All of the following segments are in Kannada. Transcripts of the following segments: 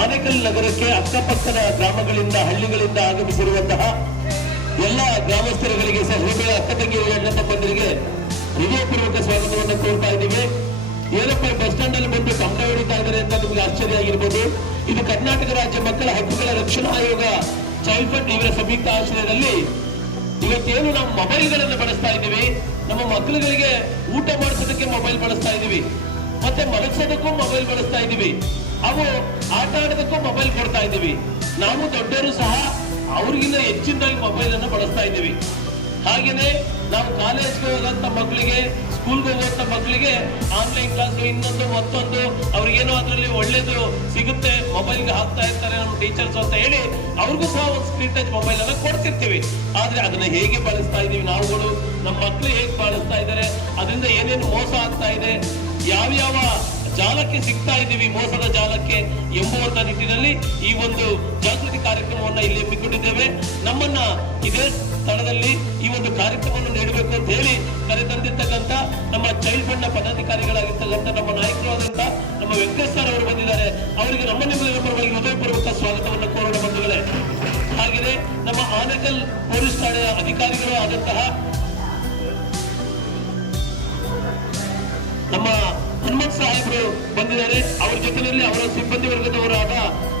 ಆನೇಕಲ್ ನಗರಕ್ಕೆ ಅಕ್ಕಪಕ್ಕದ ಗ್ರಾಮಗಳಿಂದ ಹಳ್ಳಿಗಳಿಂದ ಆಗಮಿಸಿರುವಂತಹ ಎಲ್ಲ ಗ್ರಾಮಸ್ಥರುಗಳಿಗೆ ಹೃದಯ ಅಕ್ಕ ತಂಗಿಯರಿಗೆ ಅಣ್ಣ ತಮ್ಮಂದಿರಿಗೆ ಹೃದಯಪೂರ್ವಕ ಸ್ವಾಗತವನ್ನು ಕೋರ್ತಾ ಇದ್ದೀವಿ. ಏನಪ್ಪ ಬಸ್ ಸ್ಟ್ಯಾಂಡ್ ಅಲ್ಲಿ ಬಂದು ಕಂಬಳ ಹೊಡಿತಾ ಇದ್ದಾರೆ ಅಂತ ನಿಮ್ಗೆ ಆಶ್ಚರ್ಯ ಆಗಿರ್ಬೋದು. ಇದು ಕರ್ನಾಟಕ ರಾಜ್ಯ ಮಕ್ಕಳ ಹಕ್ಕುಗಳ ರಕ್ಷಣಾ ಆಯೋಗ ಚೈಲ್ಡ್ ಫಂಡ್ ಇವರ ಸಂಯುಕ್ತ ಆಶ್ರಯದಲ್ಲಿ ಇವತ್ತೇನು ನಾವು ಮೊಬೈಲ್ಗಳನ್ನು ಬಳಸ್ತಾ ಇದ್ದೀವಿ, ನಮ್ಮ ಮಕ್ಕಳುಗಳಿಗೆ ಊಟ ಮಾಡಿಸೋದಕ್ಕೆ ಮೊಬೈಲ್ ಬಳಸ್ತಾ ಇದ್ದೀವಿ, ಮತ್ತೆ ಮಲಗಿಸೋದಕ್ಕೂ ಮೊಬೈಲ್ ಬಳಸ್ತಾ ಇದ್ದೀವಿ, ಅವು ಆಟ ಆಡೋದಕ್ಕೂ ಮೊಬೈಲ್ ಕೊಡ್ತಾ ಇದ್ದೀವಿ. ನಾವು ದೊಡ್ಡವರು ಸಹ ಅವ್ರಿಗಿಂತ ಹೆಚ್ಚಿನದಾಗಿ ಮೊಬೈಲ್ ಅನ್ನು ಬಳಸ್ತಾ ಇದ್ದೀವಿ. ಹಾಗೇನೆ ನಾವು ಕಾಲೇಜ್ಗೆ ಹೋದಂತ ಮಕ್ಕಳಿಗೆ, ಸ್ಕೂಲ್ಗೆ ಹೋಗುವಂತ ಮಕ್ಕಳಿಗೆ ಆನ್ಲೈನ್ ಕ್ಲಾಸ್ ಇನ್ನೊಂದು ಮತ್ತೊಂದು ಅವ್ರಿಗೇನೋ ಅದರಲ್ಲಿ ಒಳ್ಳೇದು ಸಿಗುತ್ತೆ, ಮೊಬೈಲ್ಗೆ ಹಾಕ್ತಾ ಇರ್ತಾರೆ ನಮ್ಮ ಟೀಚರ್ಸ್ ಅಂತ ಹೇಳಿ ಅವ್ರಿಗೂ ಸಹ ಒಂದು ಸ್ಕ್ರೀನ್ ಟಚ್ ಮೊಬೈಲ್ ಅನ್ನ ಕೊಡ್ತಿರ್ತೀವಿ. ಆದ್ರೆ ಅದನ್ನ ಹೇಗೆ ಬಳಸ್ತಾ ಇದೀವಿ ನಾವುಗಳು, ನಮ್ಮ ಮಕ್ಕಳು ಹೇಗೆ ಬಳಸ್ತಾ ಇದ್ದಾರೆ, ಅದರಿಂದ ಏನೇನು ಮೋಸ ಆಗ್ತಾ ಇದೆ, ಯಾವ್ಯಾವ ಜಾಲಕ್ಕೆ ಸಿಗ್ತಾ ಇದ್ದೀವಿ, ಮೋಸದ ಜಾಲಕ್ಕೆ ಎಂಬುವಂತ ನಿಟ್ಟಿನಲ್ಲಿ ಈ ಒಂದು ಜಾಗೃತಿ ಕಾರ್ಯಕ್ರಮವನ್ನ ಇಲ್ಲಿ ಹಮ್ಮಿಕೊಂಡಿದ್ದೇವೆ. ನಮ್ಮನ್ನ ಇದೇ ಸ್ಥಳದಲ್ಲಿ ಈ ಒಂದು ಕಾರ್ಯಕ್ರಮವನ್ನು ನೀಡಬೇಕು ಅಂತ ಹೇಳಿ ಕರೆತಂದಿರ್ತಕ್ಕಂಥ ನಮ್ಮ ಚೈಲ್ಡ್ ಫಂಡ್ ನ ಪದಾಧಿಕಾರಿಗಳಾಗಿರ್ತಕ್ಕಂಥ ನಮ್ಮ ನಾಯಕರಾದಂತ ನಮ್ಮ ವೆಂಕಟೇಶ್ ಸರ್ ಅವರು ಬಂದಿದ್ದಾರೆ. ಅವರಿಗೆ ನಮ್ಮ ನಿಮ್ಮೆಲ್ಲರ ಪರವಾಗಿ ಹೃದಯಪೂರ್ವಕ ಸ್ವಾಗತವನ್ನು ಕೋರೋಣ ಬಂಧುಗಳೇ. ಹಾಗೆಯೇ ನಮ್ಮ ಆನೇಕಲ್ ಪೊಲೀಸ್ ಠಾಣೆಯ ಅಧಿಕಾರಿಗಳು ಆದಂತಹ ನಮ್ಮ ಹನುಮಂತ್ ಸಾಹೇಬರು ಬಂದಿದ್ದಾರೆ. ಅವರ ಜೊತೆಯಲ್ಲಿ ಅವರ ಸಿಬ್ಬಂದಿ ವರ್ಗದವರಾದ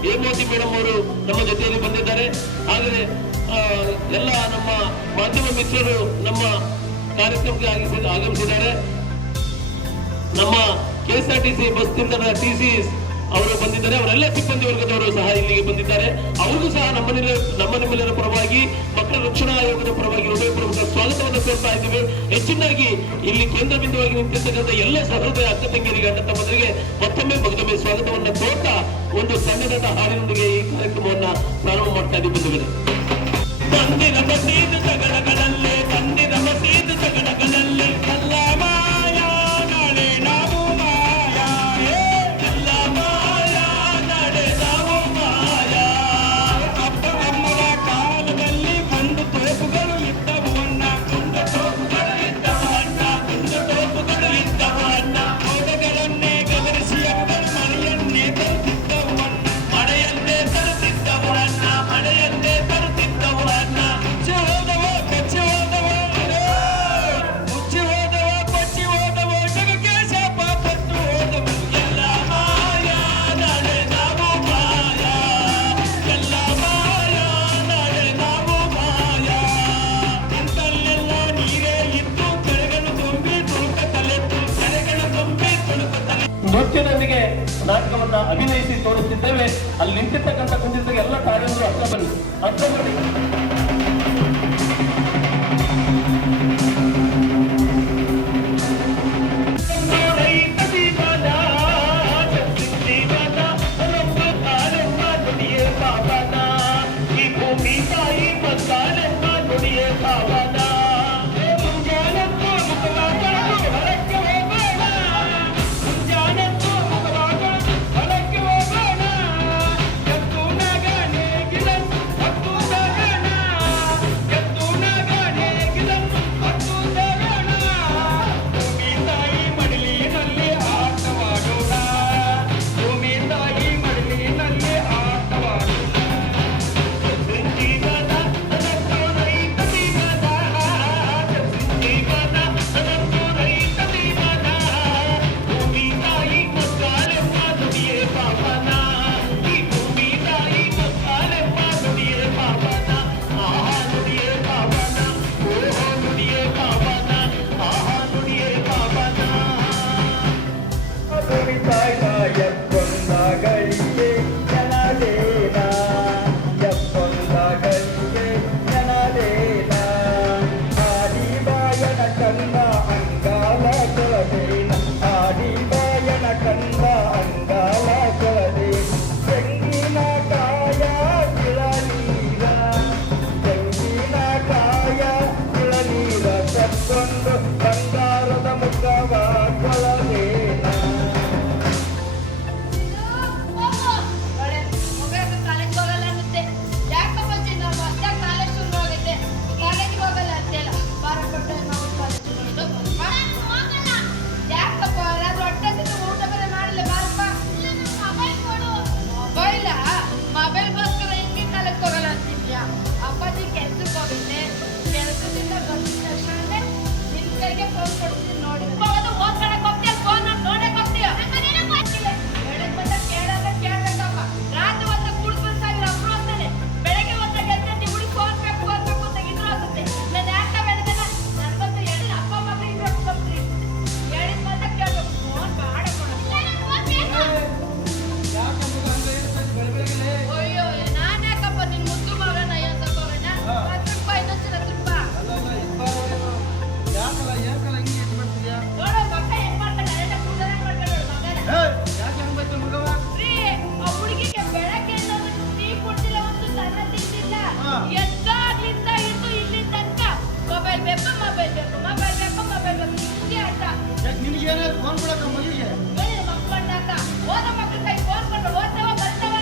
ಹೇಮಾವತಿ ಮೇಡಮ್ ಅವರು ನಮ್ಮ ಜೊತೆಯಲ್ಲಿ ಬಂದಿದ್ದಾರೆ. ಹಾಗೆಯೇ ಎಲ್ಲ ನಮ್ಮ ಮಾಧ್ಯಮ ಮಿತ್ರರು ನಮ್ಮ ಕಾರ್ಯಕ್ರಮಕ್ಕೆ ಆಗಮಿಸಿದ್ದಾರೆ. ನಮ್ಮ KSRTC ಬಸ್ ನಿಲ್ದಾಣದ TC ಅವರು ಬಂದಿದ್ದಾರೆ. ಅವರೆಲ್ಲ ಸಿಬ್ಬಂದಿ ವರ್ಗದವರು ಸಹ ಇಲ್ಲಿಗೆ ಬಂದಿದ್ದಾರೆ. ಅವ್ರಿಗೂ ಸಹ ನಮ್ಮ ನಿಮ್ಮೆಲ್ಲರ ಪರವಾಗಿ ಮಕ್ಕಳ ರಕ್ಷಣಾ ಆಯೋಗದ ಪರವಾಗಿ ಹೃದಯಪೂರ್ವಕ ಸ್ವಾಗತವನ್ನು ಕೋರ್ತಾ ಇದ್ದೀವಿ. ಹೆಚ್ಚಿನಾಗಿ ಇಲ್ಲಿ ಕೇಂದ್ರ ಬಿಂದುವಾಗಿ ನಿಂತಿರ್ತಕ್ಕಂಥ ಎಲ್ಲ ಸಹೃದಯ ಅಕ್ಕ ತಂಗಿಯರಿಗೆ ಅಣ್ಣ ತಮ್ಮಂದರಿಗೆ ಮತ್ತೊಮ್ಮೆ ಸ್ವಾಗತವನ್ನು ಕೋರ್ತಾ ಒಂದು ಸಣ್ಣದಾದ ಹಾಡಿನೊಂದಿಗೆ ಈ ಕಾರ್ಯಕ್ರಮವನ್ನ ಪ್ರಾರಂಭ ಮಾಡ್ತಾ ಇದ್ದೀವಿ ಬಂಧುಗಳೇ. ಬಂದಿರ ಮಸೀದು ಸಗಣಗಳಲ್ಲೇ, ಬಂದಿರ ಮಸೀದು ಸಗಣಗಳಲ್ಲೇ ಎಲ್ಲ ಮಾಯಾ, ನಾಳೆ ನಾವು ಮಾಯಾ, ಎಲ್ಲ ಮಾಯಾ, ನಾಳೆ ನಾವು ಮಾಯಾ. ಅಪ್ಪ ಅಮ್ಮರ ಕಾಲದಲ್ಲಿ ಒಂದು ತೋಪುಗಳು ಇದ್ದವು ಅಣ್ಣ, ಒಂದು ತೋಪುಗಳು ಇದ್ದವು ಅಣ್ಣ, ಒಂದು ತೋಪುಗಳು ಇದ್ದವು ಅಣ್ಣ. ಓಡಗಳನ್ನೇ ಗದರಿಸಿ ಅವುಗಳು ಮಳೆಯನ್ನೇ ತರುತ್ತಿದ್ದವು ಅಣ್ಣ, ಮಳೆಯನ್ನೇ ತರುತ್ತಿದ್ದವು ಅಣ್ಣ, ಮಳೆಯನ್ನೇ ತರುತ್ತಿದ್ದವು ಅಣ್ಣ. ನೃತ್ಯದೊಂದಿಗೆ ನಾಟಕವನ್ನ ಅಭಿನಯಿಸಿ ತೋರಿಸುತ್ತಿದ್ದೇವೆ. ಅಲ್ಲಿ ನಿಂತಿರ್ತಕ್ಕಂಥ ಕುಂದಿದ್ದಾಗ ಎಲ್ಲ ಕಾರ್ಯಗಳು ಹತ್ರ ಬನ್ನಿ. ಮೊಬೈಲ್ ನಿನಗೇನೇ ಫೋನ್ ಕೊಡಕ್ಕ ಮಗಿಗೆ ಮಕ್ಕಳನ್ನ ಓದ ಮಕ್ಕಳ ಕೈ ಫೋನ್ ಕೊಟ್ಟು ಓದ್ತಾವ ಬರ್ತಾವ.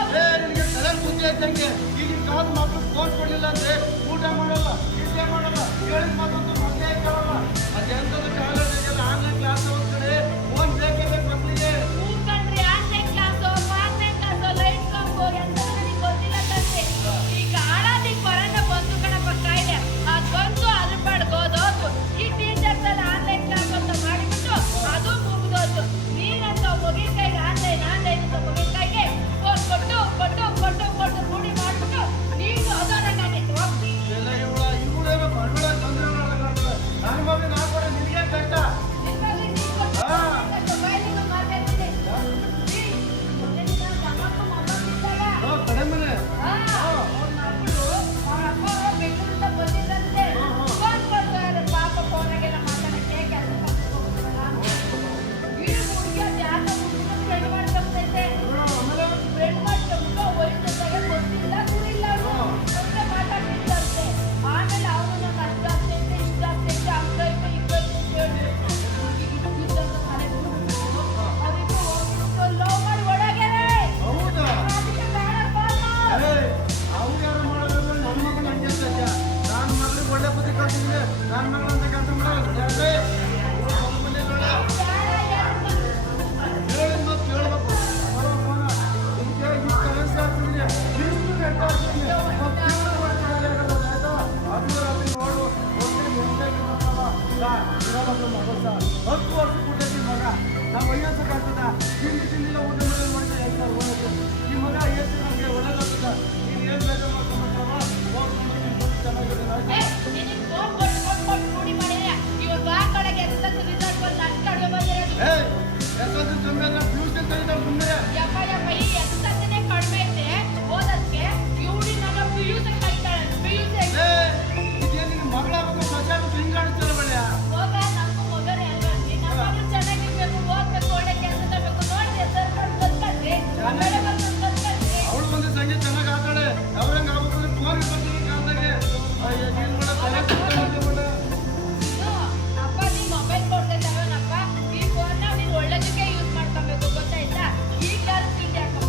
ನಿನಗೆ ತಲೆ ಬುದ್ಧಿ ಇದ್ದಂಗೆ ಈಗಿನ ಕಾಲದ ಮಕ್ಕಳು ಫೋನ್ ಕೊಡಲಿಲ್ಲ ಅಂದ್ರೆ ಊಟ ಮಾಡಲ್ಲ, ನಿದ್ದೆ ಮಾಡಲ್ಲ, ಹೇಳಿದ ಮಾತಂತೂ ಮತ್ತೆ ಕೇಳಲ್ಲ. ಅದೆಂಥದ್ದು ಕಾಲೇಜೆಲ್ಲ ಆನ್ಲೈನ್ ಕ್ಲಾಸ್ ಕಡೆ ಫೋನ್ ಬೇಕೇ ಬೇಕು ಮಕ್ಕಳಿಗೆ. ಕೂತ್ಕೊಂಡ್ರೆ online class, online class, light ಕಂಬು ಎಂತ ನನಗೆ ಗೊತ್ತಿಲ್ಲ ತಂದೆ. ಈಗ ಆಡೋದಿಕ್ ಬರೋಣ ಬಂದು ಕಣಪ್ಪ ಕಾಯಿಲೆ ಅದು ಬಂದು ಅದ್ರ ಪಡ್ಗೋದೋದು. ಈ ಟೀಚರ್ಸ್ ಎಲ್ಲ ಆನ್ಲೈನ್ ಕ್ಲಾಸ್ ಅಂತ ಮಾಡಿಬಿಟ್ಟು ಅದು ಮುಗಿದೋದು. ನೀನಂತ ಮುಗಿನ ಕೈಗೆ ಆನ್ಲೈನ್ ಅಂತ ಮುಗಿನ ಕೈಗೆ ಫೋನ್ ಕೊಟ್ಟು ಕೊಟ್ಟು ಕೊಟ್ಟು ಕೊಟ್ಟು ರೂಢಿ ಮಾಡ್ಬಿಟ್ಟು ನೀನು ಅದನ್ನಾಗಿತ್ತು. ಎಲ್ಲ ಇವಳೇನೋ ಬಡಬಡ ತೊಂದರೆ ಮಾಡೋದಾಗ್ತದೆ. ನನ್ನ ಮಗನ ಹಾಕೋಣ ನಿನಗೆ ಕಷ್ಟ. ಕಡಿಮೆ ಪಾಪ ಫೋನಾಗೆಲ್ಲ ಮಾತಾಡಕ್ಕೆ ಫ್ರೆಂಡ್ ಮಾಡ್ಕೊಂತೈತೆ. ಫ್ರೆಂಡ್ ಮಾಡ್ಕೊಂಡ್ಬಿಟ್ಟು ಒಯ್ದಾಗ ಗೊತ್ತಿಲ್ಲ ಗುರಿಲ್ಲ ಅವನು ಮಾತಾಡ್ತಿರ್ತಂತೆ. ಆಮೇಲೆ ಅವನು ನಂಗೆ ಅಷ್ಟು ಆಗ್ತೈತೆ ಇಷ್ಟ ಆಗ್ತೈತೆ ಹಂಗೈತೆ ಹಿಂಗೈತೆ ಅದಕ್ಕೆ ಹೋಗ್ಬಿಟ್ಟು ಲವ್ ಮಾಡಿ ಒಳಗೆರೆ ಹೌದಾ? ಅದಕ್ಕೆ ಬೇಡ ಬಾಳ ಅವ್ರು ಯಾರು ಮಾಡೋದು ನನ್ನ ಮಗನ ಹಂಗೆ ಸತ್ಯ. ನನ್ನ ಮಗಳಿಗೆ ಒಳ್ಳೆ ಬುದ್ಧಿ ಕಳ್ಸಿದ್ರೆ ನನ್ನ ಮಗಳಂತ ಕೆಲಸ ಮಾಡೋದು ಯಾಕೆ ಹೇಳಿದ ಮಾತು ಕೇಳಬೇಕು. ನಿಮಗೆ ಈ ಕನಸು ಆಗ್ತಿದ್ರೆ ಇಷ್ಟು ನೆಟ್ಟ ಆಗ್ತಿದೆ ಅಭಿವೃದ್ಧಿ ನೋಡು ಮಗ 10 ವರ್ಷ ಕೊಟ್ಟೈತಿ ಮಗ. ನಾವು ವಯಸ್ಸಕ್ಕಾಗ್ತದ ತಿಂದಿಲ್ಲ ಊಟ ಮೇಲೆ ಮಾಡಿದ್ರೆ ಎಲ್ಲ ಹೋಗುತ್ತೆ. ಈ ಮಗ ಎಷ್ಟು ನಮಗೆ ಒಳ್ಳೆದಾಗ್ತದ. ನೀನು ಏನು ಬೇಜಾರು ಮಾಡ್ಕೊಂಡ್ಬಿಟ್ಟವ ಹೋಗ್ಕೊಂಡು ಚೆನ್ನಾಗಿದೆ. ಫೋನ್ ಕೊಟ್ಟು ಕೊಟ್ಟು ಕೊಟ್ಟು ರೂಢಿ ಮಾಡಿದ್ರೆ ಇವತ್ತು ಆ ಕಡೆಗೆ ಎಷ್ಟೊಂದು ರಿಸಲ್ಟ್ ಬಂದು ಅಷ್ಟು ಕಡಿಮೆ ಬಂದಿರೋದು. ಎಷ್ಟೊಂದು ಕಮ್ಮಿ ಅಂದ್ರೆ ಟ್ಯೂಷನ್ ಕಲಿತಾರೆ ಮುಂದೆ. ಯಪ್ಪ ಯಪ್ಪ ಈ ಎಷ್ಟೊಂದನೇ ಕಡಿಮೆ ಐತೆ ಓದೋದಕ್ಕೆ. ಇವಳಿ ನನ್ನ ಪಿಯುಸಿ ಕಲಿತಾಳೆ ಪಿಯುಸಿ. ಇದೇನು ನಿನ್ನ ಮಗಳಾಗಬೇಕು ಸೊಸೆಯಾಗಬೇಕು ಹಿಂಗೆ ಆಡಿಸ್ತಾರೆ ಒಳ್ಳೆಯ ಹೋಗ ನಮ್ಮ ಮಗನೇ ಅಲ್ವಾ ನಮ್ಮ ಮಗಳು ಚೆನ್ನಾಗಿರ್ಬೇಕು ಓದ್ಬೇಕು ಒಳ್ಳೆ ಕೆಲಸ ತರಬೇಕು ನೋಡಿದೆ ಸರ್ಕಾರ ಗೊತ್ತಲ್ರಿ ಆಮೇಲೆ ಬಂದು ಗೊತ್ತಲ್ರಿ. ಅವಳು ಒಂದು ಸಂಜೆ ಚೆನ್ನಾಗಿ ಆಟಾಳೆ ಅವ್ರಂಗೆ ಆಗ್ಬೇಕು ಫೋನ್ ಬರ್ತೀನಿ ಕಾಲದಾಗೆ ನೀನು ಕೂಡ ತಲೆ ಕೂತ್ಕೊಂಡ್ಬಿಟ್ಟೆ. ಅಪ್ಪ ನೀ ಮೊಬೈಲ್ ಕೊಡ್ತೈತವನಪ್ಪ ಈ ಫೋನ್ನ ನೀನು ಒಳ್ಳೆದಕ್ಕೆ ಯೂಸ್ ಮಾಡ್ಕೊಬೇಕು ಗೊತ್ತಾಯ್ತಾ. ಈಗ ಯಾರು ತಿಂಡಿ ಹಾಕೋ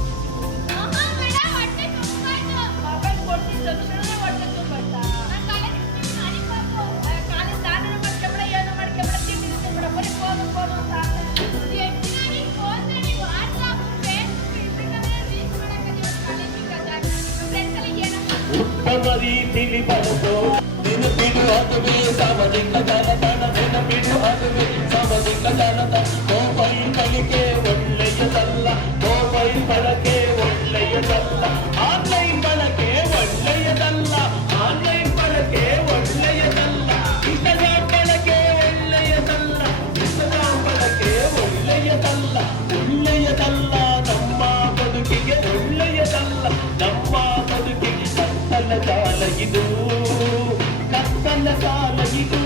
ಮೊಬೈಲ್ ಕೊಡ್ತಿದ್ದ ತಕ್ಷಣನೇ ಹೊಟ್ಟೆ ತುಂಬಾಯ್ತಾ. ಕಾಲಿ ಸ್ನಾನ ಮಾಡ್ಕೊಬೇಡ ಏನು ಮಾಡ್ಕೊಬೇಡ ತಿಂಡಿ ತಿನ್ಬೇಡ ಬರೀ ಫೋನು ಫೋನು ಅಂತ ಉತ್ತಮ ರೀತಿಲಿ ಬರೆದು ನಿನ್ನ ಬಿಡು ಅದುವೆ ಸಾಮಾಜಿಕ ಜಾಲತಾಣ ನಿನ್ನ ಬಿಡು ಅದುವೆ ಸಾಮಾಜಿಕ ಜಾಲತಾಣ. ಮೊಬೈಲ್ ಬಳಕೆ ಒಳ್ಳೆಯದಲ್ಲ, ಮೊಬೈಲ್ ಬಳಕೆ ಒಳ್ಳೆಯದಲ್ಲ, ಆನ್ಲೈನ್ ಬಳಕೆ ಒಳ್ಳೆಯದಲ್ಲ, ಆನ್ಲೈನ್ ಬಳಕೆ ಒಳ್ಳೆಯದಲ್ಲ, ಇನ್ಸ್ಟಾಗ್ರಾಮ್ ಬಳಕೆ ಒಳ್ಳೆಯದಲ್ಲ, ಇನ್ಸ್ಟಾಗ್ರಾಮ್ ಬಳಕೆ ಒಳ್ಳೆಯದಲ್ಲ, ಒಳ್ಳೆಯದಲ್ಲ ನಮ್ಮ ಬದುಕಿಗೆ ಒಳ್ಳೆಯದಲ್ಲ, ನಮ್ಮ ಬದುಕಿಗೆ ಕತ್ತಲ ಕಾಲ ಇದು, ಕತ್ತಲ ಕಾಲ ಇದು,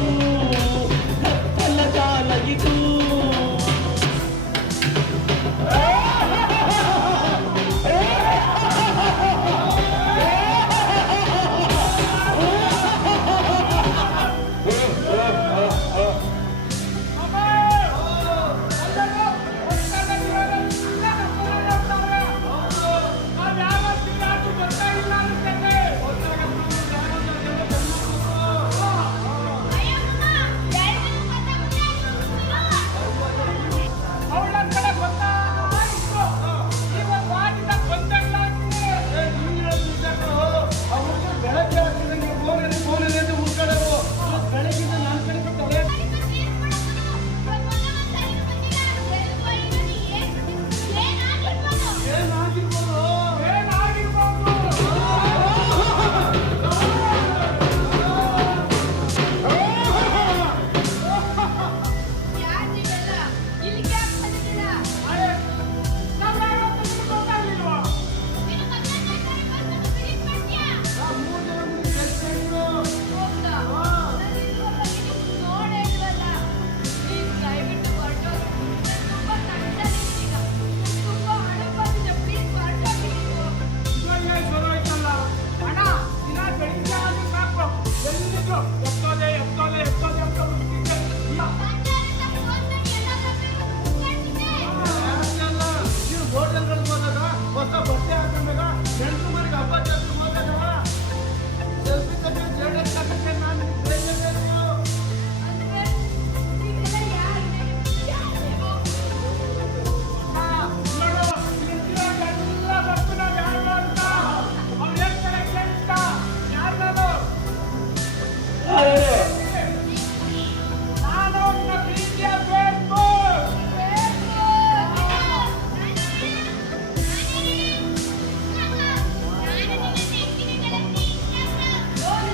ಕತ್ತಲ ಕಾಲ ಇದು.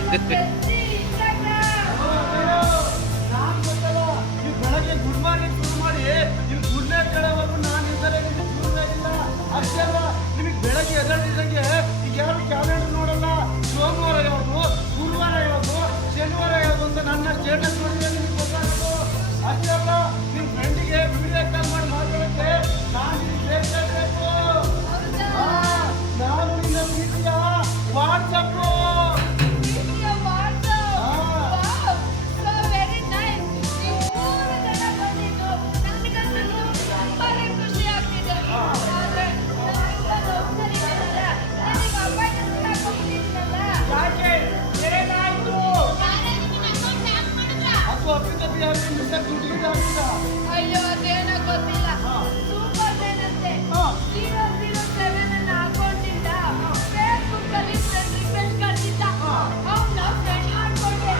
ನಾನ್ ಗೊತ್ತಲ್ಲ, ಈ ಬೆಳಗ್ಗೆ ಗುಡ್ ಮಾರ್ನಿಂಗ್ ಶುರು ಮಾಡಿ ಇಲ್ಲಿ ಗುಡ್ ನೈಟ್ ಹೇಳೋವರೆಗೂ ನಾನು ಇದ್ದರೆ ನಿಮಗೆ ಶುರುವಾಗಿಲ್ಲ. ಅಷ್ಟೇ ಅಲ್ಲ, ನಿಮಗೆ ಬೆಳಗ್ಗೆ ಎದ್ದೇಳಿದಂಗೆ ಈಗ ಯಾರು ಕ್ಯಾಲೆಂಡರ್ ನೋಡಲ್ಲ. ಸೋಮವಾರ ಯಾವುದು, ಗುರುವಾರ ಯಾವುದು, ಶನಿವಾರ ಯಾವುದು ಅಂತ ನನ್ನ ಸ್ಟೇಟಸ್ ನೋಡಿದ್ರೆ ನಿಮಗೆ ಗೊತ್ತಾಗೋದು. ಅಷ್ಟೇ ಅಲ್ಲ, ನಿಮ್ಮ ಫ್ರೆಂಡಿಗೆ ವಿಡಿಯೋ ಕಾಲ್ ಮಾಡಿ ಮಾತಾಡೋಕ್ಕೆ ನಾನು ಬೇಕು. ನಾನು ನಿನ್ನ ಪ್ರೀತಿಯ ವಾಟ್ಸಪ್ಪು. ಯಾಕೆ ಏನಾಯ್ತು? ಅಥವಾ ಅಪ್ಪಿತಪ್ಪಿ ಯಾರು ಮಿಸ್ಟರ್ ದುಡ್ಡಿಗೆ ಆಗ್ತದ? ಅಯ್ಯೋ ಅದೇನೋ ಗೊತ್ತಿಲ್ಲ. ಸೂಪರ್ ಏನಂತೆ 007 ನನ್ನ ಅಕೌಂಟಿಂದ ಫೇಸ್ಬುಕ್ ಅಲ್ಲಿ ಫ್ರೆಂಡ್ ರಿಕ್ವೆಸ್ಟ್ ಕಳಿಸಿದ್ದ. ಅವ್ನ ಫ್ರೆಂಡ್ ಮಾಡ್ಕೊಂಡೆ.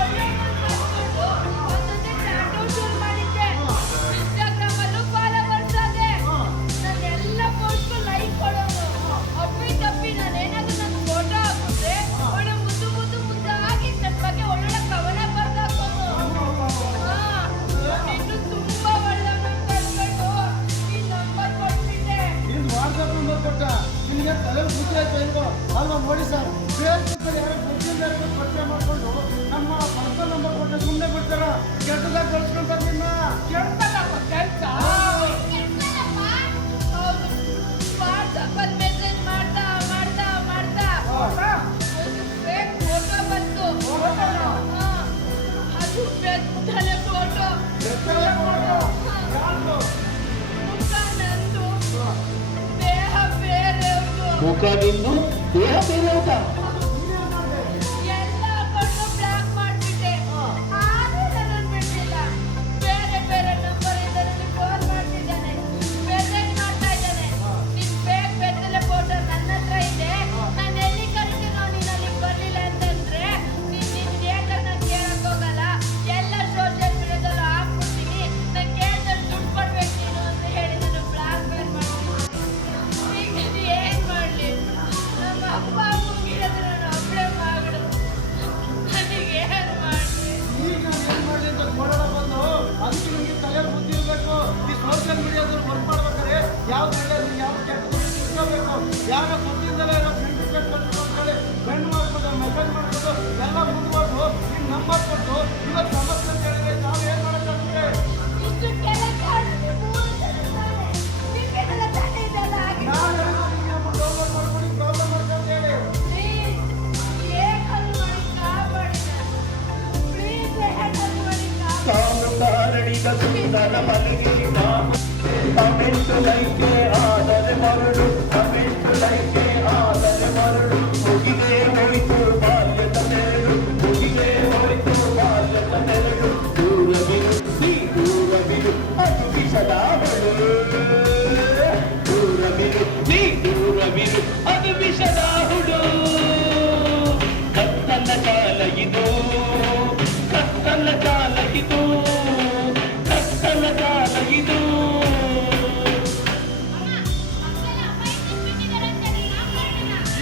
ಒಳ್ಳೆ ಮಾಡ್ಕೊಂಡು ಒಂದೊಂದೇ ಚಾಟ್ ಶುರು ಮಾಡಿದ್ದೆ. ಇನ್ಸ್ಟಾಗ್ರಾಮ್ ಅಲ್ಲೂ ಫಾಲೋವರ್ಸ್ ಆದೆ. ನನ್ನ ಎಲ್ಲ ಪೋಸ್ಟ್ ಲೈಕ್ ಕೊಡೋನು. ಅಪ್ಪಿ ತಪ್ಪಿ ನಾನು ಏನಾದ್ರು ನನ್ನ ಫೋಟೋ ಹಾಕಿದ್ರೆ ಒಳ್ಳೆ ಮುದ್ದಾಗಿ ನನ್ನ ಬಗ್ಗೆ ಒಳ್ಳೆ ಕವನ ಬರ್ದಾಕೋನು. ಇನ್ನು ತುಂಬಾ ಒಳ್ಳೆಯವನು ಕಲ್ತ್ಕೊಂಡು ಈ ನಂಬರ್ ಕೊಟ್ಬಿಟ್ಟೆ. ನೀನು ವಾಟ್ಸಪ್ ನಂಬರ್ ಕೊಟ್ಟ, ನಿನಗೆ ತಲೆ ಬುದ್ಧಿ ಆಯ್ತು ಇಲ್ವೋ? ಅಲ್ವಾ ನೋಡಿ ಸರ್, ಫೇಸ್ಬುಕ್ಕಲ್ಲಿ ಯಾರೋ ಗೊತ್ತಿಲ್ಲದೆ ಪರಿಚಯ ಮಾಡಿಕೊಂಡು ನಮ್ಮ ಪರ್ಸನಲ್ ನಂಬರ್ ಕೊಟ್ಟು ಸುಮ್ಮನೆ ಬಿಡ್ತಾರ. ಕೆಟ್ಟದಾಗ ಕಳ್ಸ್ಕೊಂತಾರೆ ನಿನ್ನ. ಕೆಡ್ತಲ್ಲಪ್ಪ ಕೆಲ್ಸ. ಹೌದು, ವಾಟ್ಸಪ್ಪಲ್ಲಿ ಮೆಸೇಜ್ ಮಾಡ್ತಾ ಒಂದು ಫೇಕ್ ಫೋಟೋ ಬಂತು. ಹಾ, ಅದು ಬೆತ್ತಲೆ ಫೋಟೋ. ಯಾರ್ದು? ಮುಖ ನಂದು, ದೇಹ ಬೇರೆಯವ್ರ್ದು. ಮುಖ ನಿಂದು ದೇಹ ಬೇರೆ ಊಟ. ಎಲ್ಲ ಅಕೌಂಟ್ನು ಬ್ಲಾಕ್ ಮಾಡ್ಬಿಟ್ಟೆ. ಆದ್ರೂ ನನ್ನನ್ನು ಬಿಟ್ಟಿಲ್ಲ. ಬೇರೆ ಬೇರೆ ನಂಬರ್ ಇಂದ ನನಗೆ ಫೋನ್ ಮಾಡ್ತಿದ್ದಾನೆ, ಮೆಸೇಜ್ ಮಾಡ್ತಾ ಇದ್ದಾನೆ. ನಿನ್ ಫೇಕ್ ಬೆತ್ತಲೆ ಫೋಟೋ ನನ್ನ ಹತ್ರ ಇದೆ. ನಾನು ಎಲ್ಲಿ ಕರಿತೀನೋ ನೀನು ಅಲ್ಲಿಗೆ ಬರ್ಲಿಲ್ಲ ಅಂತಂದ್ರೆ ನಿನ್ ಏಕಲ್ ನಾನು ಕೇಳಕ್ ಹೋಗಲ್ಲ. ಎಲ್ಲ ಸೋಷಿಯಲ್ ಮೀಡಿಯಾದಲ್ಲಿ ಹಾಕ್ಬಿಡ್ತೀನಿ. ನಾನು ಕೇಳಿದ್ರೆ ದುಡ್ಡು ಕೊಡ್ಬೇಕು ನೀನು ಅಂತ ಹೇಳಿ ನಾನು ಬ್ಲಾಕ್ ಮೇಲ್ ಮಾಡ್ತೀನಿ. ಈಗ ನಾನು ಏನ್ ಮಾಡ್ಲಿ? ನಮ್ಮ ಅಪ್ಪ ಮುಗಿದ್ರೆ ನಾನು ಒಬ್ಬಳೆ ಮಗಳು. ನನಗೆ ಏನ್ ಮಾಡ್ಲಿ? ಈಗ ನಾನು ಏನು ಮಾಡಲಿ ಅಂತ ನೋಡೋಣ ಬಂದು, ಅದಕ್ಕೆ ನಿಮಗೆ ತಲೆ ಬುದ್ಧಿ ಇರಬೇಕು. ಈ ಸೋಷಿಯಲ್ ಮೀಡಿಯಾದಲ್ಲಿ ವರ್ಕ್ ಮಾಡ್ಬೇಕಾದ್ರೆ ಯಾವ್ದು ಒಳ್ಳೆಯದು ಯಾವ್ದು ಕೆಟ್ಟದ್ದು ತಿಳ್ಕೋಬೇಕು. ಯಾರ ಗೊತ್ತಿದ್ದಲೇ ಇರೋ ಫ್ರೆಂಡ್ ರಿಕ್ವೆಸ್ಟ್ ಕೊಟ್ಟು ಅಂತೇಳಿ ಫ್ರೆಂಡ್ ಮಾಡ್ಬೋದು, ಮೆಸೇಜ್ ಮಾಡ್ಬೋದು, ಎಲ್ಲ ಮುಂದುವರೆದು ನಿಮ್ಮ ನಂಬರ್ ಕೊಟ್ಟು ಇವತ್ತು ಸಮಸ್ಯೆ ಅಂತ ಹೇಳಿದ್ರೆ ನಾವು ಏನು ಮಾಡೋಕ್ಕಾಗುತ್ತೆ? ಇಷ್ಟು ಕೆಳಕ್ಕೆ ಹಾಕಿದ್ರೆ 3 ಜನ ಇದ್ದಾರೆ. ನಿಮ್ಗೇನೆಲ್ಲ ತಲೆ ಇದೆಲ್ಲ ಆಗಿದೆ. ನಾನು ಹೇಳಿದ್ರೆ ನಿಮಗೆ ಡೌನ್ಲೋಡ್ ಮಾಡ್ಕೊಂಡು ಪ್ರಾಬ್ಲಮ್ ಮಾಡ್ಕೊಂಡು ಹೇಳಿ. ಪ್ಲೀಸ್ ಏಕಲ್ ಮಾಡಿ ಕಾಪಾಡಿ ನಾನು. ಪ್ಲೀಸ್ ಏಕಲ್ ಮಾಡಿ ಕಾಪಾಡಿ. ತಾನು ಕಾರಣಿದ ಸುಂದರ ಮಲಗಿರಿ ನಾಮ ಕಮೆಂಟು ಲೈಕೆ ಆದರೆ ಮರಳು, ಕಮೆಂಟು ಲೈಕೆ ಆದರೆ ಮರಳು. ಮುಗಿಗೆ ಹೋಯಿತು ಬಾಲ್ಯದ ನೆರಳು, ಮುಗಿಗೆ ಹೋಯಿತು ಬಾಲ್ಯದ ನೆರಳು. ದೂರವಿರು ನೀ ದೂರವಿರು, ಅದು ವಿಷದ ಹೊಳು. ದೂರವಿರು ನೀ ದೂರವಿರು, ಅದು ವಿಷದ ಹುಡು. ಕತ್ತಲ ಕಾಲ ಇದು, ಕತ್ತಲ ಕಾಲ ಇದು, ಕತ್ತಲ ಕಾಲ ಇದು.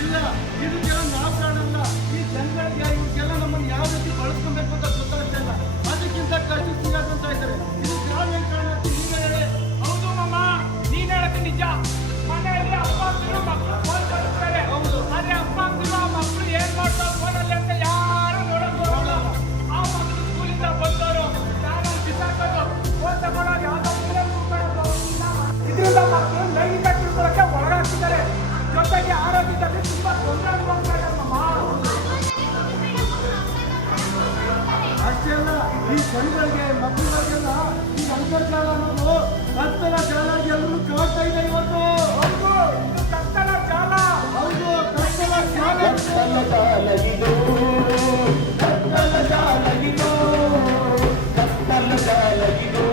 ಇಲ್ಲ, ಇದಕ್ಕೆಲ್ಲ ನಾವು ಕಾರಣಲ್ಲ. ಈ ಜನಗಳಿಗೆ ಇವಕ್ಕೆಲ್ಲ ನಮ್ಮನ್ನು ಯಾವ ರೀತಿ ಬಳಸ್ಕೊಬೇಕು ಅಂತ ಗೊತ್ತಾಗ್ತಾ ಇಲ್ಲ. ಅದಕ್ಕಿಂತ ಕಷ್ಟ ಸಿಗಾದಂತ ಇದ್ದಾರೆ. ಇದಕ್ಕೆ ನಾವು ಏನು ಕಾರಣ ಅಂತ ನೀವೇ ಹೇಳಿ. ಹೌದು ಮಾಮ, ನೀನ್ ಹೇಳೋದು ನಿಜ. ಮನೆಯಲ್ಲಿ ಅಪ್ಪ ಅಮ್ಮರು ಮಕ್ಕಳು ಫೋನ್ ಕಳಿಸ್ತಾರೆ. ಹೌದು. ಆದ್ರೆ ಅಪ್ಪ ಅಮ್ಮರು ಆ ಮಕ್ಕಳು ಏನ್ ಮಾಡ್ತಾರೆ ಫೋನಲ್ಲಿ ಅಂತ ಯಾರು ನೋಡೋದು ನೋಡಲ್ಲ. ಆ ಮಕ್ಕಳು ಸ್ಕೂಲಿಂದ ಬಂದವರು ನಾನು ಬಿಸಾಕೋದು, ಫೋನ್ ತಗೊಂಡೋಗಿ ಯಾವ್ದೋ ಫಿಲಮ್ ನೋಡ್ಕೊಳ್ಳೋದು. ಇದರಿಂದ ಮಕ್ಕಳು ಲೈಂಗಿಕ ತಿಳ್ಕೊಳ್ಳೋಕೆ ಒಳಗಾಗ್ತಿದ್ದಾರೆ. ಜೊತೆಗೆ ಆರೋಗ್ಯದಲ್ಲಿ ತುಂಬಾ ತೊಂದರೆ ಅನುಭವಿಸ್ತಾ ಇದ್ದಾರೆ ಮಾಮ. ಅಷ್ಟೇ ಅಲ್ಲ, ಈ ಜನಗಳಿಗೆ ಮಕ್ಕಳಿಗೆಲ್ಲ ಈ ಅಂತರ್ಜಾಲ ಅನ್ನೋದು ಕತ್ತಲ ಜಾಲ ಆಗಿ ಎಲ್ಲರೂ ಕಾಡ್ತಾ ಇದೆ ಇವತ್ತು. ಹೌದು, ಇದು ಕತ್ತಲ ಜಾಲ. ಹೌದು, ಕತ್ತಲ ಜಾಲ. ಕತ್ತಲ ಕಾಲ ಇದು, ಕತ್ತಲ ಕಾಲ ಇದು, ಕತ್ತಲ ಕಾಲ ಇದು,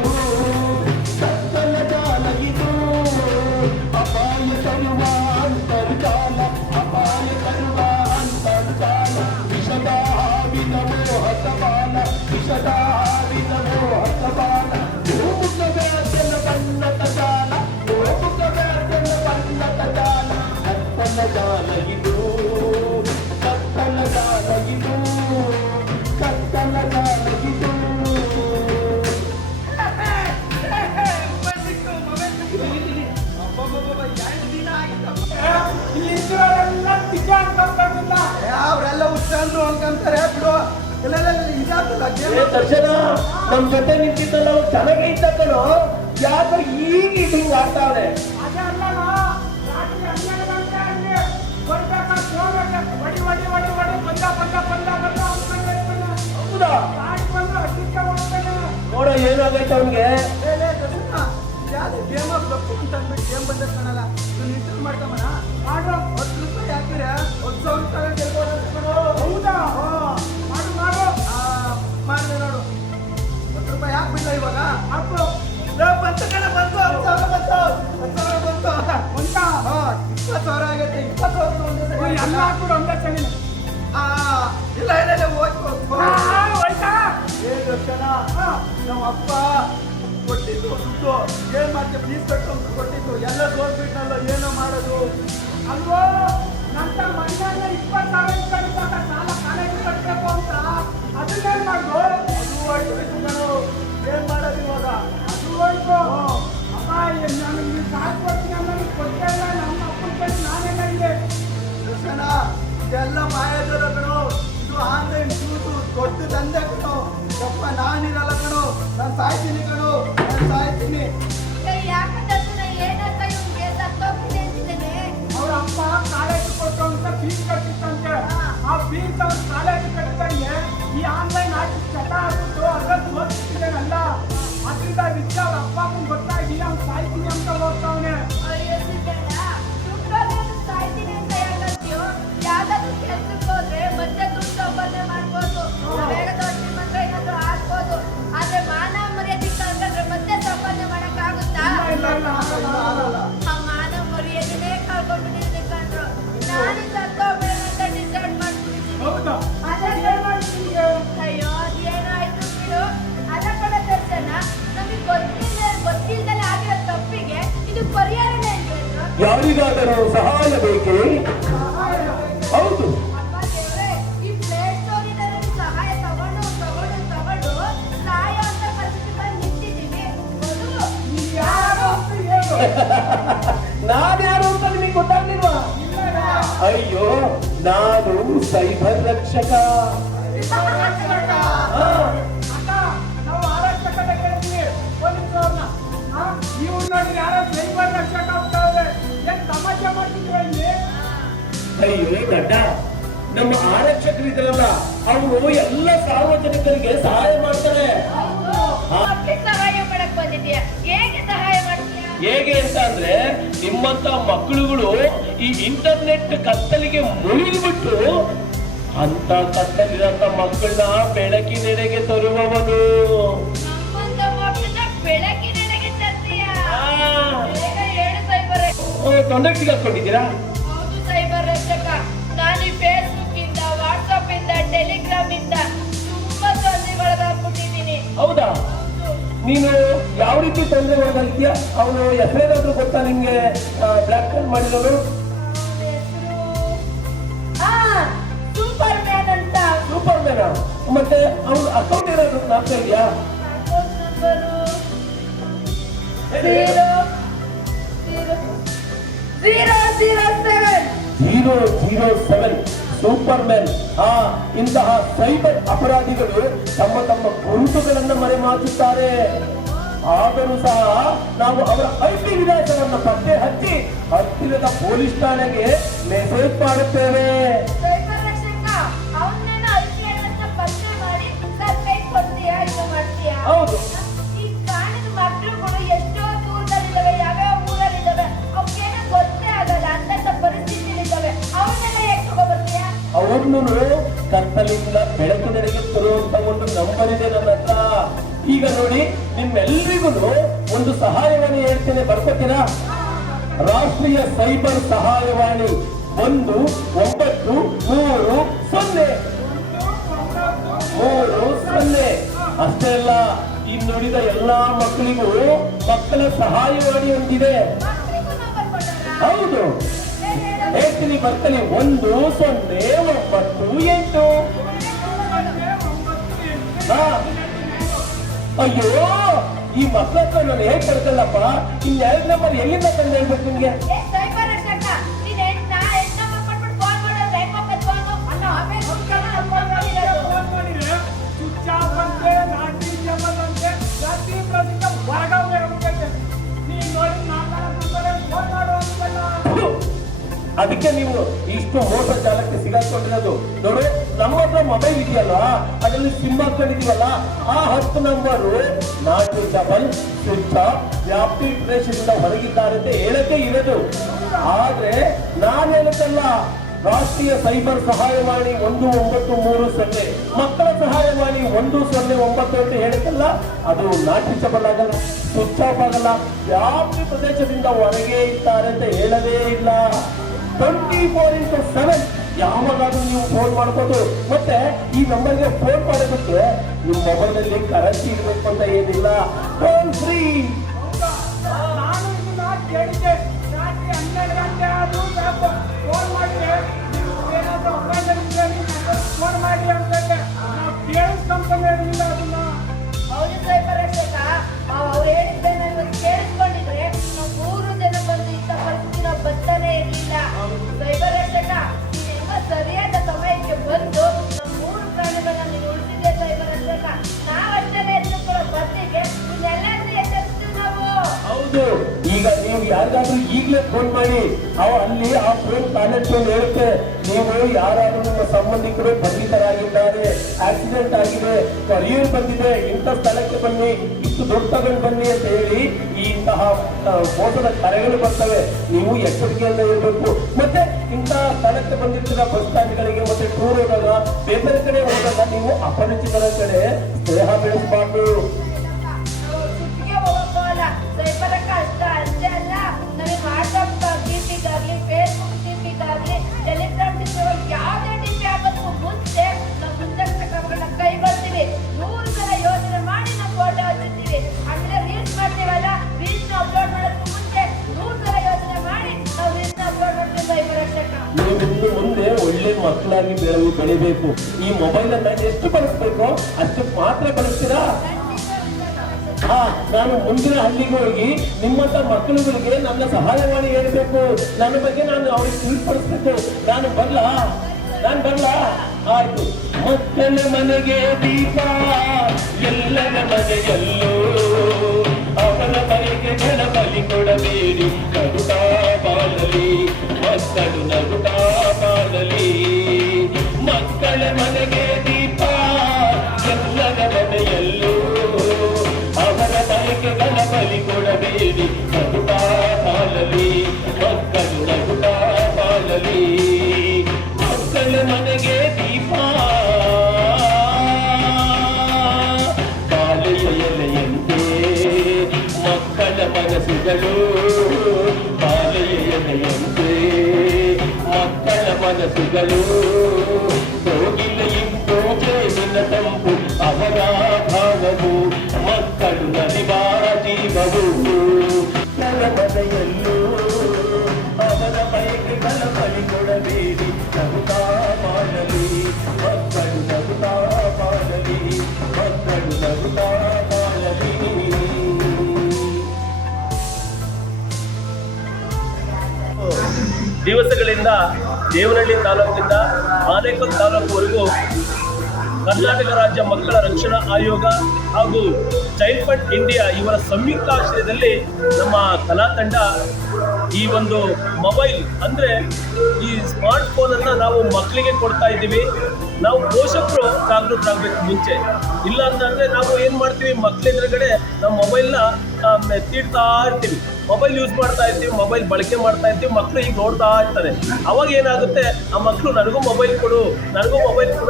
ಕತ್ತಲ ಕಾಲ ಇದು. ಅಪಾಯ ತರುವ ಅಂತರ್ಜಾಲ, ಅಪಾಯ ತರುವ ಅಂತರ್ಜಾಲ. ವಿಷದ ಹಾವಿನ ಮೋಹಕ ಬಾಲ, ವಿಷದ ಹಾವಿನ ಮೋಹಕ ಬಾಲ. ಗೋಮುಖ ವ್ಯಾಸನ ಬಣ್ಣದ ಜಾಲ, ಗೋಮುಖ ವ್ಯಾಸನ ಬಣ್ಣದ ಜಾಲ. ತಪ್ಪಿಲ್ಲ. ಅವರೆಲ್ಲ ಹುಚ್ಚಂದ್ರು ಅನ್ಕೊಂತಾರೆ ಬಿಡು. ಇಲ್ಲ ಇದಾಗ್ತಲ್ಲ ಏ ದರ್ಶನ, ನಮ್ ಜೊತೆ ನಿಂತಿದ್ದಲ್ಲ ಅವ್ರು ಚೆನ್ನಾಗೇ ಇದ್ದ ಕಣೋ, ಯಾಕೋ ಈಗ ಹಿಂಗ್ ಆಗ್ತಾವ್ರೆ. ಅದೇ ಅಲ್ಲಣ್ಣ, ರಾತ್ರಿ 12 ಗಂಟೆ ಆಗಿ ಬರ್ಬೇಕಾದ್ರೆ ಹೊಡಿ ಬಂದ ಅಂದ್ಕೊಂಡೆ ಇರ್ತಾನೆ. ಹೌದಾ? ಗಾಡಿ ಬಂದು ಅಡ್ಡಿಕ್ಕೆ ಹೋಗ್ತಾನೆ. ನೋಡೋ ಏನಾಗೈತೆ ಅವ್ನಿಗೆ. ಯಾವ್ದು ಗೇಮ್ ಬೇಕು ಅಂತ ಅಂದ್ಬಿಟ್ಟು ಗೇಮ್ ಬಂದದ್ ಕಾಣಲ್ಲ. ನೀನು ಇಂಟರ್ವ್ಯೂ ಮಾಡ್ಕೊಂಬನ ಮಾಡ್ರು. 10 ರೂಪಾಯಿ ಹಾಕಿದ್ರೆ 10,000 ರೂಪಾಯಿ ಗೆಲ್ಬೋದು ಅನ್ಸ್ಕೊಡು. ಹೌದಾ? ಮಾಡು ಮಾಡಿದೆ ನೋಡು. 10 ರೂಪಾಯಿ ಹಾಕ್ಬಿಡ್ಲ ಇವಾಗ? ಹಾಕು. ಬಂತು ಕಣ, ಬಂತು. 10,000 ಬಂತು. 10,000 ಬಂತು. ಉಂಟಾ? 20,000 ಆಗೈತೆ. 20,000 ಒಂದೇ ಸರಿ ಎಲ್ಲ ಹಾಕ್ಬಿಡು ಒಂದೇ ಸರಿ. ಇಲ್ಲ ಹೋಯ್ತು. ಹೋಯ್ತಾ? ದರ್ಶನ, ನಮ್ಮ ಅಪ್ಪ ಕೊಟ್ಟಿದ್ದು ದುಡ್ಡು ಏನ್ ಮಾಡ್ತೀವಿ, ಫೀಸ್ ಕಟ್ಟು ಅಂತ ಕೊಟ್ಟಿದ್ದು ಎಲ್ಲ ಸೋಲ್ಬಿಟ್ನಲ್ಲ, ಏನೋ ಮಾಡೋದು. ಅಲ್ವೋ ನಂತ ಮನೆಯಲ್ಲ 20,000 ಇಟ್ಕೊಂಡಿದ್ದಾಗ ಸಾಲ ಕಾಲೇಜ್ ಕಟ್ಟಬೇಕು ಅಂತ ಅದನ್ನೇನ್ ಮಾಡ್ದು? ಅದು ಹೋಯ್ತು ಕಣೋ, ಏನ್ ಮಾಡೋದು ಇವಾಗ? ಅದು ಹೋಯ್ತು. ಅಪ್ಪ ನನಗೆ ನೀವು ಸಾಲ ಕೊಡ್ತೀನಿ ಅನ್ನೋದು ಕೊಟ್ಟೇ ಇಲ್ಲ. ನಮ್ಮ ಅಪ್ಪನ ಕಡೆ ನಾನೆಲ್ಲ ಇದೆ. ದರ್ಶನ, ಇದೆಲ್ಲ ಮಾಯಾಜಾಲ ಕಣೋ. ಇದು ಆನ್ಲೈನ್ ದುಡ್ಡು ದೊಡ್ಡ ದಂಧೆ ಕಣೋ. ಯಪ್ಪ ನಾನಿರಲ್ಲ ಕಣೋ, ನಾನು ಸಾಯ್ತೀನಿ ಕಣೋ, ನಾನು ಸಾಯ್ತೀನಿ. ಯಾಕಂದ್ರೆ ಏನಂತ ಇವ್ನಿಗೆ ಸತ್ತೋಗ್ತೀನಿ ಅಂತಿದ್ದೇನೆ. ಅವ್ರ ಅಪ್ಪ ಕಾಲೇಜ್ ಕೊಟ್ಟು ಅಂತ ಫೀಸ್ ಕಟ್ಟಿತ್ತಂತೆ. ಆ ಫೀಸ್ ಅವ್ರ ಕಾಲೇಜ್ ಕಟ್ಟಿದಂಗೆ ಈ ಆನ್ಲೈನ್ ಆಗಿ ಚಟ ಆಗ್ಬಿಟ್ಟು ಅದ್ರಲ್ಲಿ ತೋರಿಸ್ತಿದ್ದೇನಲ್ಲ, ಅದರಿಂದ ವಿಷಯ ಅವ್ರ ಅಪ್ಪಗೂ ಗೊತ್ತಾಗಿ ಅವ್ನು ಸಾಯ್ತೀನಿ ಅಂತ ಹೋಗ್ತಾವನೆ. ಅಯ್ಯೋ ಸಿದ್ದಣ್ಣ, ದುಡ್ಡೋದೇನು ಸಾಯ್ತೀನಿ ಅಂತ ಯಾಕಂತೀಯೋ? ಯಾವ್ದಾದ್ರು ಕೆಲ್ಸಕ್ಕೆ ಹೋದ್ರೆ ಮತ್ತೆ ದುಡ್ಡು ಸಂಪಾದನೆ ಮಾಡ್ಬೋದು, ಬೇಗ ದೊಡ್ಡ ಶ್ರೀಮಂತರ ಏನಾದ್ರು ಆಗ್ಬೋದು. ಆದ್ರೆ ಮಾನ ಮರ್ಯಾದೆ ಕಳ್ಕೊಂಡ್ರೆ ಮತ್ತೆ ಸಂಪಾದನೆ ಮಾಡಕ್ಕಾಗುತ್ತಾ? ಆಗಲ್ಲ. ಆ ಮಾನ ಮರ್ಯಾದೆನೇ ಕಳ್ಕೊಂಡ್ಬಿಟ್ಟಿದ್ದೀನಿ ಕಂಡ್ರು. ನಾನೇ ಸತ್ತೋಗ್ಬೇಡ ಅಂತ ಡಿಸೈಡ್ ಮಾಡ್ಬಿಟ್ಟಿದ್ದೀನಿ. ಹೌದಾ? ಅದೇ ಏನ್ ಮಾಡ್ತೀನಿ? ಅಯ್ಯೋ ಅದೇನೋ ಆಯ್ತು ಬಿಡು. ಅದ ಕಡ ದರ್ಶನ, ನಮಗೆ ಗೊತ್ತಿಲ್ದಲೆ ಆಗಿರೋ ತಪ್ಪಿಗೆ ಇದು ಪರಿಹಾರನೇ ಇಲ್ವೇನು? ಯಾರಿಗಾದರೂ ಸಹಾಯ ಬೇಕೇ? ಹೌದು. ಅಪ್ಪ ದೇವ್ರೆ, ಈ ಪ್ಲೇ ಸ್ಟೋರಿನಲ್ಲಿ ಸಹಾಯ ತಗೊಂಡು ಸಾಯೋ ಅಂತ ಪರಿಸ್ಥಿತಿ ಬಂದು ನಿಂತಿದ್ದೀವಿ. ನೀನ್ ಯಾರು ಅಂತ ಹೇಳು. ನಾನ್ಯಾರು ಅಂತ ನಿಮಗೆ ಗೊತ್ತಾಗ್ಲಿಲ್ವಾ? ಇಲ್ಲ ಅಯ್ಯೋ, ನಾನು ಸೈಬರ್ ರಕ್ಷಕ. ಹಾ. ಅಕ್ಕ, ನಾವು ಆರಕ್ಷಕತೆ ಕೇಳ್ತೀವಿ ಪೊಲೀಸವ್ರನ್ನ. ಇವ್ರು ನೋಡಿ ಯಾರೋ ಸೈಬರ್ ರಕ್ಷಕ ಆಗ್ತಾವ್ರೆ. ಏನ್ ತಮಾಷೆ ಮಾಡ್ತಿದ್ರೆ ಇಲ್ಲಿ? ಅಯ್ಯೋ ದಡ್ಡ, ನಮ್ಮ ಆರಕ್ಷಕರಿದ್ದಾರಲ್ಲ, ಅವರು ಎಲ್ಲ ಸಾರ್ವಜನಿಕರಿಗೆ ಸಹಾಯ ಮಾಡ್ತಾರೆ. ಮಕ್ಳಿಗೆ ಸಹಾಯ ಮಾಡಕ್ ಬಂದಿದ್ಯಾ? ಹೇಗೆ ಸಹಾಯ ಮಾಡ್ತೀಯಾ? ಹೇಗೆ ಅಂತ ಅಂದ್ರೆ, ನಿಮ್ಮಂತ ಮಕ್ಕಳುಗಳು ಈ ಇಂಟರ್ನೆಟ್ ಕತ್ತಲಿಗೆ ಮುಳುಗಿಬಿಟ್ಟು ಅಂತ ಕತ್ತಲಿರಂತ ಮಕ್ಕಳನ್ನ ಬೆಳಕಿನೆಡೆಗೆ ತರುವವನು. ನಮ್ಮಂತ ಮಕ್ಕಳನ್ನ ಬೆಳಕಿನೆಡೆಗೆ ತರ್ತೀಯಾ? ಆ. ಬೇಗ ಹೇಳು ಸೈಬರ್ ತೊಂದರೆ ಸಿಗಾಕೊಂಡಿದ್ದೀರಾ? ಹೌದು ಸೈಬರ್ ರಕ್ಷಕ, ನಾನು ಈ ಫೇಸ್ಬುಕ್ ಇಂದ, ವಾಟ್ಸ್ಆಪ್ ಇಂದ, ಟೆಲಿಗ್ರಾಮ್ ಇಂದ ತುಂಬಾ ತೊಂದರೆಗೊಳಗಾಗ್ಬಿಟ್ಟಿದ್ದೀನಿ. ಹೌದಾ? ನೀನು ಯಾವ ರೀತಿ ತೊಂದರೆ ಒಳಗಾಗಿದ್ಯಾ? ಅವನು ಹೆಸರೇನಾದ್ರು ಗೊತ್ತಾ ನಿಮ್ಗೆ? ಬ್ಲಾಕ್ ಮೇಲ್ ಮಾಡಿದವರು ಸೂಪರ್ ಮ್ಯಾನ್ ಅಂತ. Super man. ಮತ್ತೆ ಅವನ ಅಕೌಂಟ್ ಏನಾದ್ರು ಜ್ಞಾಪಕ ಇದೆಯಾ? Account number 007. Super man. ಇಂತಹ ಸೈಬರ್ ಅಪರಾಧಿಗಳು ತಮ್ಮ ಗುರುತುಗಳನ್ನು ಮರೆಮಾಚುತ್ತಾರೆ. ಆದರೂ ಸಹ ನಾವು ಅವರ IP ವಿಳಾಸವನ್ನು ಪತ್ತೆ ಹಚ್ಚಿ ಹತ್ತಿರದ ಪೊಲೀಸ್ ಠಾಣೆಗೆ ಮೆಸೇಜ್ ಮಾಡುತ್ತೇವೆ. ಸೈಬರ್ ರಕ್ಷಕ, ಅವನ್ನೇನೋ ಐಕ್ಯನ ಪತ್ತೆ ಮಾಡಿ ಸರ್ ಕೈ ಕೊಡ್ತೀಯಾ, ಇದು ಮಾಡ್ತೀಯಾ? ಹೌದು. ಈ ಕಾರಣದ ಮಕ್ಕಳುಗಳು ಎಷ್ಟೋ ದೂರದಲ್ಲಿದ್ದಾವೆ, ಯಾವ್ಯಾವ ಊರಲ್ಲಿದ್ದಾವೆ, ಅವಕ್ಕೇನೋ ಗೊತ್ತೇ ಆಗಲ್ಲ, ಅಂತಂತ ಪರಿಸ್ಥಿತಿಲಿದ್ದಾವೆ. ಅವನ್ನೆಲ್ಲ ಹೇಗೆ ತಗೊಬರ್ತೀಯಾ? ಅವ್ರನ್ನು ಕತ್ತಲಿಂದ ಬೆಳಕಿನೆಡೆಗೆ ತರುವಂತ ಒಂದು ನಂಬರ್ ಇದೆ ನನ್ನ ಹತ್ರ. ಈಗ ನೋಡಿ, ನಿಮ್ಮೆಲ್ಲರಿಗೂ ಒಂದು ಸಹಾಯವಾಣಿ ಹೇಳ್ತೇನೆ, ಬರ್ಕೋತೀರಾ? ರಾಷ್ಟ್ರೀಯ ಸೈಬರ್ ಸಹಾಯವಾಣಿ 1930. ಅಷ್ಟೇ ಅಲ್ಲ, ಇನ್ನುಳಿದ ಎಲ್ಲಾ ಮಕ್ಕಳಿಗೂ ಮಕ್ಕಳ ಸಹಾಯವಾಣಿ ಒಂದಿದೆ. ಮಕ್ಕಳಿಗೂ ನಂಬರ್ ಕೊಟ್ಟಾರಾ? ಹೌದು, ಹೇಳ್ತೀನಿ, ಬರ್ತೀನಿ. 1098. ಅಯ್ಯೋ, ಈ ಮಕ್ಕಳ ಹತ್ರ ನಾನು ಹೇಗೆ ಬರ್ಕಲ್ಲಪ್ಪ. ಇನ್ಯಾರ ನಂಬರ್ ಎಲ್ಲಿಂದ ತಂದು ಹೇಳ್ಬೇಕು ನಿಮ್ಗೆ? ಸೈಬರ್ ರಕ್ಷಕ, ನೀನ್ ಎಂಟ್ ನಂಬರ್ ಕೊಟ್ಬಿಟ್ಟು ಫೋನ್ ಮಾಡೋದು ಅದಕ್ಕೆ ನೀವು ಇಷ್ಟು ಮೋಸ ಜಾಲಕ್ಕೆ ಸಿಗಾಕೊಂಡಿರೋದು. ನೋಡು, ನಮ್ಮ ಹತ್ರ ಮೊಬೈಲ್ ಇದೆಯಲ್ಲ, ಅದರಲ್ಲಿ ಸಿಮ್ ಹಾಕೊಂಡಿದೀವಲ್ಲ, ಆ 10 number not reachable, switch off, ವ್ಯಾಪ್ತಿ ಪ್ರದೇಶದಿಂದ ಹೊರಗಿದ್ದಾರೆ ಅಂತ ಹೇಳಕ್ಕೆ ಇರೋದು. ಆದ್ರೆ ನಾನು ಹೇಳಕ್ಕಲ್ಲ, ರಾಷ್ಟ್ರೀಯ ಸೈಬರ್ ಸಹಾಯವಾಣಿ 1930, ಮಕ್ಕಳ ಸಹಾಯವಾಣಿ 109 ಅಂತ ಹೇಳಕ್ಕಲ್ಲ, ಅದು ನಾಟ್ ರೀಚಬಲ್ ಆಗಲ್ಲ, ಸ್ವಿಚ್ ಆಫ್ ಆಗಲ್ಲ, ವ್ಯಾಪ್ತಿ ಪ್ರದೇಶದಿಂದ ಹೊರಗೆ ಇದ್ದಾರೆ ಅಂತ ಹೇಳದೇ ಇಲ್ಲ. 24x7 ಯಾವಾಗಾದ್ರೂ ನೀವು ಫೋನ್ ಮಾಡ್ಬೋದು. ಮತ್ತೆ ಈ ನಂಬರ್ಗೆ ಫೋನ್ ಮಾಡೋದಕ್ಕೆ ನಿಮ್ಮ ಮೊಬೈಲಲ್ಲಿ ಕರೆನ್ಸಿ ಇರಬೇಕು ಅಂತ ಏನಿಲ್ಲ, ಫೋನ್ ಫ್ರೀ. ನಾನು ಇದನ್ನ ಕೇಳಿದ್ದೆ, ರಾತ್ರಿ 12 ಗಂಟೆ ಆದ್ರೂ ಸಾಕು ಫೋನ್ ಮಾಡಿದ್ರೆ ನೀವು ಏನಾದ್ರೂ ಅಪಾಯಿಂಟ್ಮೆಂಟ್ ಇದ್ರೆ ಫೋನ್ ಮಾಡಿ ಅಂತಂದ್ರೆ ನಾವು ಕೇಳಿಸ್ಕೊಂತಾನೆ ಇರಲಿಲ್ಲ ಅದನ್ನ. ಹೌದು ಸೈಬರ್ ರಕ್ಷಕ, ಅವ್ರು ಹೇಳಿದ್ದನ್ನ ಕೇಳಿಸ್ಕೊಂಡಿದ್ರೆ ನಾವು 3 ಜನ ಬಂದು ಇಂಥ ಪರಿಸ್ಥಿತಿ ನಾವು ಬರ್ತಾನೆ ಇರಲಿಲ್ಲ. ಸೈಬರ್ ರಕ್ಷಕ, ನೀನು ಹೆಂಗ ಸರಿಯಾದ ಸಮಯಕ್ಕೆ ಬಂದು ನಮ್ಮ 3 ಪ್ರಾಣಿಗಳನ್ನ ನೀನು ಉಳಿಸಿದ್ದೆ ಸೈಬರ್ ರಕ್ಷಕ. ನಾವಷ್ಟೇ ಎಚ್ಚರಿಕೊಳ್ಳೋ ಬದಲಿಗೆ ಇನ್ನೆಲ್ಲರೂ ಎಚ್ಚರಿಸ್ತೀವಿ ನಾವು. ಹೌದು, ಈಗ ನೀವು ಯಾರಿಗಾದ್ರೂ ಈಗಲೇ ಫೋನ್ ಮಾಡಿ, ಅಲ್ಲಿ ಆ ಫೋನ್ ಕಾಂಟ್ಯಾಕ್ಟ್ ಹೇಳುತ್ತೆ, ನೀವು ಯಾರಾದ್ರೂ ನಿಮ್ಮ ಸಂಬಂಧಿಕರು ಬಂಧಿತರಾಗಿದ್ದಾರೆ, ಆಕ್ಸಿಡೆಂಟ್ ಆಗಿದೆ, ಕೊರಿಯರ್ ಬಂದಿದೆ, ಇಂಥ ಸ್ಥಳಕ್ಕೆ ಬನ್ನಿ, ಇಷ್ಟು ದುಡ್ಡು ತಗೊಂಡು ಬನ್ನಿ ಅಂತ ಹೇಳಿ ಇಂತಹ ಮೋಸದ ಕರೆಗಳು ಬರ್ತವೆ. ನೀವು ಎಚ್ಚರಿಕೆಯಿಂದ ಇರಬೇಕು. ಮತ್ತೆ ಇಂತಹ ಸ್ಥಳಕ್ಕೆ ಬಂದಿರ್ತೀರ ಬಸ್ ಸ್ಟ್ಯಾಂಡ್ಗಳಿಗೆ, ಮತ್ತೆ ಟೂರ್ ಹೋದಾಗ, ಬೇರೆ ಕಡೆ ಹೋದಾಗ ನೀವು ಅಪರಿಚಿತರ ಕಡೆ ಸ್ನೇಹ ಬೆಳೆಸಬಾರ್ದು. ಸೈಬರಕ್ಕ ಅಷ್ಟೇ ಅಲ್ಲ, ನಮಗೆ ವಾಟ್ಸಪ್ ಟಿಪಿಗಾಗ್ಲಿ, ಫೇಸ್ಬುಕ್ ಟಿಪಿಗಾಗ್ಲಿ, ಟೆಲಿಗ್ರಾಮ್ ಟಿಪಿ, ಯಾವುದೇ ಟಿಪಿ ಆಗೋದಕ್ಕೂ ಮುಂಚೆ ನಾವು ಮುಂಜಾಗ್ರತಾ ಕ್ರಮಗಳನ್ನ ಕೈಗೊಳ್ತೀವಿ. 100 ಸಲ ಯೋಚನೆ ಮಾಡಿ ನಾವು ಫೋಟೋ ಹಚ್ಚಿರ್ತೀವಿ. ಅಂದ್ರೆ ರೀಲ್ಸ್ ಮಾಡ್ತೀವಲ್ಲ, ರೀಲ್ಸ್ ಅಪ್ಲೋಡ್ ಮಾಡೋದಕ್ಕೂ ಮುಂಚೆ 100 ಸಲ ಯೋಚನೆ ಮಾಡಿ ನಾವು ರೀಲ್ಸ್ ಅಪ್ಲೋಡ್ ಮಾಡ್ತೀವಿ ಸೈಬರ್ ರಕ್ಷಕ. ನೀವು ಇನ್ನು ಮುಂದೆ ಒಳ್ಳೆ ಮಕ್ಕಳಾಗಿ ಬೆಳಿಬೇಕು. ಈ ಮೊಬೈಲ್ ಅನ್ನ ಎಷ್ಟು ಬಳಸಬೇಕು ಅಷ್ಟು ಮಾತ್ರ ಬಳಸ್ತೀರಾ. ನಾನು ಮುಂದಿನ ಹಳ್ಳಿಗೆ ಹೋಗಿ ನಿಮ್ಮಂತ ಮಕ್ಕಳುಗಳಿಗೆ ನನ್ನ ಸಹಾಯವಾಣಿ ಹೇಳ್ಬೇಕು, ನನ್ನ ಬಗ್ಗೆ ನಾನು ಅವ್ರಿಗೆ ತಿಳಿಸ್ಪಡಿಸ್ಬೇಕು. ನಾನು ಬರ್ಲಾ? ಆಯ್ತು. ಮಕ್ಕಳ ಮನೆಗೆ ದೀಪ, ಎಲ್ಲರ ಮನೆಯಲ್ಲೂ, ಅವರ ಮನೆಗೆ ಗಣಪತಿ ಕೊಡಬೇಡಿ, ನಗುತ್ತಾ ಬಾಳಲಿ ಮಕ್ಕಳು, ನಗುತ್ತಾ ಬಾಳಲಿ. ಮಕ್ಕಳ ಮನೆಗೆ ದೀಪ, ಎಲ್ಲರ ಮನೆಯಲ್ಲೂ, ಅವರ ಮನೆಗೆ ಗಣಪತಿ ಕೊಡಬೇಡಿ, ನಗುತ್ತಾ ಬಾಳಲಿ ಮಕ್ಕಳು, ನಗುತ್ತಾ ಬಾಳಲಿ. ಮಕ್ಕಳ ಮನೆಗೆ ದೀಪ, ಬಾಳೆಯ ಎಲೆಯಂತೆ ಮಕ್ಕಳ ಮನಸ್ಸುಗಳು, ಬಾಳೆಯ ಎಲೆಯಂತೆ ಮಕ್ಕಳ ಮನಸ್ಸುಗಳು. ಹೋಗಿಲ್ಲ ಇಂಪೋ ಜೇನಿನ ತಂಪು ಅವರ ಭಾವವು, ಮಕ್ಕಳು ನಲಿವಾ ಜೀವವು. ಮನೆಯಲ್ಲೂ ಅವರ ಬಯಕೆಗಳ ಬಲಿ ಕೊಡಬೇಡಿ, ನಗುತ್ತಾ ಮಾಡಲಿ ಮಕ್ಕಳು, ನಗುತ್ತಾ ಮಾಡಲಿ ಮಕ್ಕಳು, ನಗುತ್ತಾ ಮಾಡಲಿ. ದಿವಸಗಳಿಂದ ದೇವನಹಳ್ಳಿ ತಾಲೂಕಿನಿಂದ ಆನೇಕಲ್ ತಾಲೂಕುವರೆಗೂ ಕರ್ನಾಟಕ ರಾಜ್ಯ ಮಕ್ಕಳ ರಕ್ಷಣಾ ಆಯೋಗ ಹಾಗೂ ಚೈಲ್ಡ್ ಫಂಡ್ ಇಂಡಿಯಾ ಇವರ ಸಂಯುಕ್ತ ಆಶ್ರಯದಲ್ಲಿ ನಮ್ಮ ಕಲಾ ತಂಡ ಈ ಒಂದು ಮೊಬೈಲ್ ಅಂದರೆ ಈ ಸ್ಮಾರ್ಟ್ ಫೋನನ್ನು ನಾವು ಮಕ್ಕಳಿಗೆ ಕೊಡ್ತಾ ಇದ್ದೀವಿ. ನಾವು ಪೋಷಕರು ಜಾಗೃತರಾಗಬೇಕು ಮುಂಚೆ. ಇಲ್ಲ ಅಂತಂದರೆ ನಾವು ಏನು ಮಾಡ್ತೀವಿ, ಮಕ್ಕಳ ಎದುರುಗಡೆ ನಮ್ಮ ಮೊಬೈಲ್ನ ತೀಡ್ತಾ ಇರ್ತೀವಿ, ಮೊಬೈಲ್ ಯೂಸ್ ಮಾಡ್ತಾ ಇರ್ತೀವಿ, ಮೊಬೈಲ್ ಬಳಕೆ ಮಾಡ್ತಾ ಇರ್ತೀವಿ. ಮಕ್ಕಳು ಈಗ ನೋಡ್ತಾ ಇರ್ತಾರೆ. ಅವಾಗ ಏನಾಗುತ್ತೆ, ಆ ಮಕ್ಕಳು ನನಗೂ ಮೊಬೈಲ್ ಕೊಡು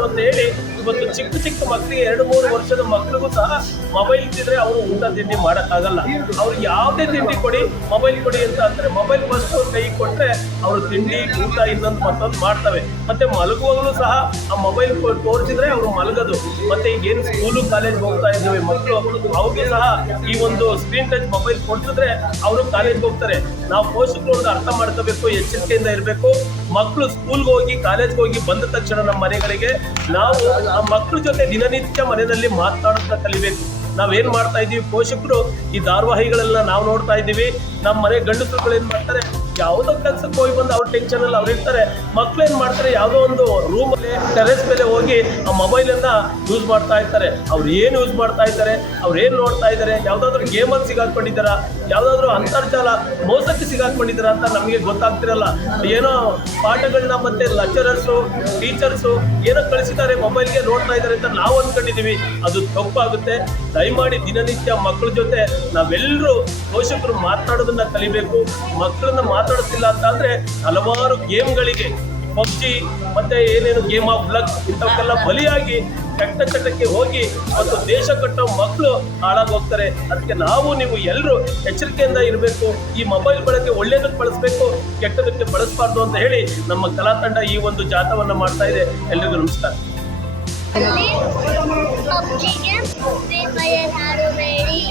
ಅಂತ ಹೇಳಿ ಇವತ್ತು ಚಿಕ್ಕ ಮಕ್ಕಳಿಗೆ 2-3 ವರ್ಷದ ಮಕ್ಕಳಿಗೂ ಸಹ ಮೊಬೈಲ್ ಇದ್ದಿದ್ರೆ ಅವರು ಊಟ ತಿಂಡಿ ಮಾಡೋಕ್ಕಾಗಲ್ಲ. ಅವ್ರು ಯಾವುದೇ ತಿಂಡಿ ಕೊಡಿ, ಮೊಬೈಲ್ ಕೊಡಿ ಅಂತ ಅಂತಾರೆ. ಮೊಬೈಲ್ ಫಸ್ಟ್ ಅವ್ರ ಕೈಗೆ ಕೊಟ್ಟರೆ ಅವರು ತಿಂಡಿ, ಊಟ ಇನ್ನೊಂದು ಮತ್ತೊಂದು ಮಾಡ್ತವೆ. ಮತ್ತೆ ಮಲಗುವಾಗಲೂ ಸಹ ಆ ಮೊಬೈಲ್ ತೋರಿಸಿದ್ರೆ ಅವರು ಮಲಗೋದು. ಮತ್ತೆ ಈಗೇನು ಸ್ಕೂಲು ಕಾಲೇಜ್ಗೆ ಹೋಗ್ತಾ ಇದ್ದೇವೆ ಮಕ್ಕಳು, ಅವ್ರಿಗೆ ಸಹ ಈ ಒಂದು ಸ್ಕ್ರೀನ್ ಟಚ್ ಮೊಬೈಲ್ ಕೊಡ್ಸಿದ್ರೆ ಅವರು ಕಾಲೇಜ್ಗೆ ಹೋಗ್ತಾರೆ. ನಾವು ಪೋಷಕರು ಒಂದು ಅರ್ಥ ಮಾಡ್ಕೋಬೇಕು, ಎಚ್ಚರಿಕೆಯಿಂದ ಇರಬೇಕು. ಮಕ್ಕಳು ಸ್ಕೂಲ್ಗೆ ಹೋಗಿ ಕಾಲೇಜ್ಗೆ ಹೋಗಿ ಬಂದ ತಕ್ಷಣ ನಮ್ಮ ಮನೆಗಳಿಗೆ ನಾವು ಆ ಮಕ್ಕಳ ಜೊತೆ ದಿನನಿತ್ಯ ಮನೆಯಲ್ಲಿ ಮಾತನಾಡೋದನ್ನ ಕಲಿಬೇಕು. ನಾವೇನು ಮಾಡ್ತಾ ಇದ್ದೀವಿ, ಪೋಷಕರು ಈ ಧಾರಾವಾಹಿಗಳೆಲ್ಲ ನಾವು ನೋಡ್ತಾ ಇದ್ದೀವಿ. ನಮ್ಮ ಮನೆ ಗಂಡಸರುಗಳು ಏನು ಮಾಡ್ತಾರೆ, ಯಾವುದೋ ಕೆಲಸಕ್ಕೆ ಹೋಗಿ ಬಂದು ಅವ್ರ ಟೆನ್ಷನಲ್ಲಿ ಅವ್ರು ಇರ್ತಾರೆ. ಮಕ್ಳು ಏನು ಮಾಡ್ತಾರೆ, ಯಾವುದೋ ಒಂದು ರೂಮಲ್ಲಿ ಟೆರೆಸ್ ಮೇಲೆ ಹೋಗಿ ಆ ಮೊಬೈಲನ್ನು ಯೂಸ್ ಮಾಡ್ತಾ ಇರ್ತಾರೆ. ಅವ್ರು ಏನು ಯೂಸ್ ಮಾಡ್ತಾ ಇದ್ದಾರೆ, ಅವ್ರು ಏನು ನೋಡ್ತಾ ಇದ್ದಾರೆ, ಯಾವುದಾದ್ರೂ ಗೇಮಲ್ಲಿ ಸಿಗಾಕೊಂಡಿದ್ದಾರಾ, ಯಾವುದಾದ್ರೂ ಅಂತರ್ಜಾಲ ಮೋಸಕ್ಕೆ ಸಿಗಾಕೊಂಡಿದ್ದಾರಾ ಅಂತ ನಮಗೆ ಗೊತ್ತಾಗ್ತಿರಲ್ಲ. ಏನೋ ಪಾಠಗಳನ್ನ ಮತ್ತೆ ಲೆಕ್ಚರರ್ಸು ಟೀಚರ್ಸು ಏನೋ ಕಳಿಸಿದ್ದಾರೆ, ಮೊಬೈಲ್ಗೆ ನೋಡ್ತಾ ಇದ್ದಾರೆ ಅಂತ ನಾವು ಅಂದ್ಕೊಂಡಿದ್ದೀವಿ. ಅದು ತಪ್ಪಾಗುತ್ತೆ. ದಯಮಾಡಿ ದಿನನಿತ್ಯ ಮಕ್ಕಳ ಜೊತೆ ನಾವೆಲ್ಲರೂ ಪೋಷಕರು ಮಾತನಾಡೋದನ್ನ ಕಲಿಬೇಕು. ಮಕ್ಕಳನ್ನ ಮಾತಾಡಿಸ್ತಿಲ್ಲ ಅಂತ ಅಂದರೆ ಹಲವಾರು ಗೇಮ್ಗಳಿಗೆ, ಪಬ್ಜಿ ಮತ್ತು ಏನೇನು ಗೇಮ್ ಆಫ್ ಬ್ಲಕ್ ಇಂಥವಕ್ಕೆಲ್ಲ ಬಲಿಯಾಗಿ ಕೆಟ್ಟ ಚಟಕ್ಕೆ ಹೋಗಿ ಮತ್ತು ದೇಶ ಕಟ್ಟೋ ಮಕ್ಕಳು ಹಾಳಾಗಿ ಹೋಗ್ತಾರೆ. ಅದಕ್ಕೆ ನಾವು ನೀವು ಎಲ್ಲರೂ ಎಚ್ಚರಿಕೆಯಿಂದ ಇರಬೇಕು. ಈ ಮೊಬೈಲ್ ಬಳಕೆ ಒಳ್ಳೆಯದಕ್ಕೆ ಬಳಸಬೇಕು, ಕೆಟ್ಟದಕ್ಕೆ ಬಳಸಬಾರ್ದು ಅಂತ ಹೇಳಿ ನಮ್ಮ ಕಲಾ ತಂಡ ಈ ಒಂದು ಜಾಥಾವನ್ನು ಮಾಡ್ತಾ ಇದೆ. ಎಲ್ರಿಗೂ ನಮಸ್ಕಾರ. PUBG game, Free Fire, Halo Ready.